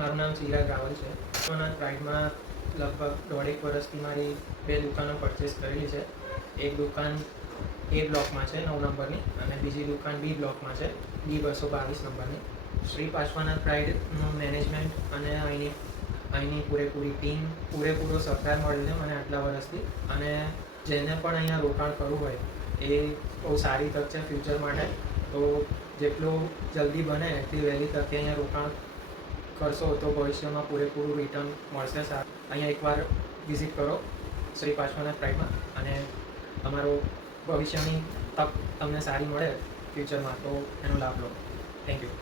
મારું નામ ચિરાગ રાવલ છે. સોનાથ પ્રાઇડમાં લગભગ 1.5 વર્ષથી મારી 2 દુકાનો પરચેસ કરેલી છે. એક દુકાન A બ્લોકમાં છે 9 નંબરની, અને બીજી દુકાન B બ્લોકમાં છે B222 નંબરની. શ્રી પાર્શ્વનાથ પ્રાઇડનું મેનેજમેન્ટ અને અહીંની પૂરેપૂરી ટીમ, પૂરેપૂરો સહકાર મળે છે મને આટલા વર્ષથી. અને જેને પણ અહીંયા રોકાણ કરવું હોય એ બહુ સારી તક છે ફ્યુચર માટે. તો જેટલું જલ્દી બને એટલી વહેલી તકે અહીંયા રોકાણ કરશો તો ભવિષ્યમાં પૂરેપૂરું રિટર્ન મળશે. અહીંયા એકવાર વિઝિટ કરો શ્રી પાર્શ્વનાથ પ્રાઇડમાં, અને તમારો ભવિષ્યની તક તમને સારી મળે ફ્યુચરમાં, તો એનો લાભ લો. Thank you.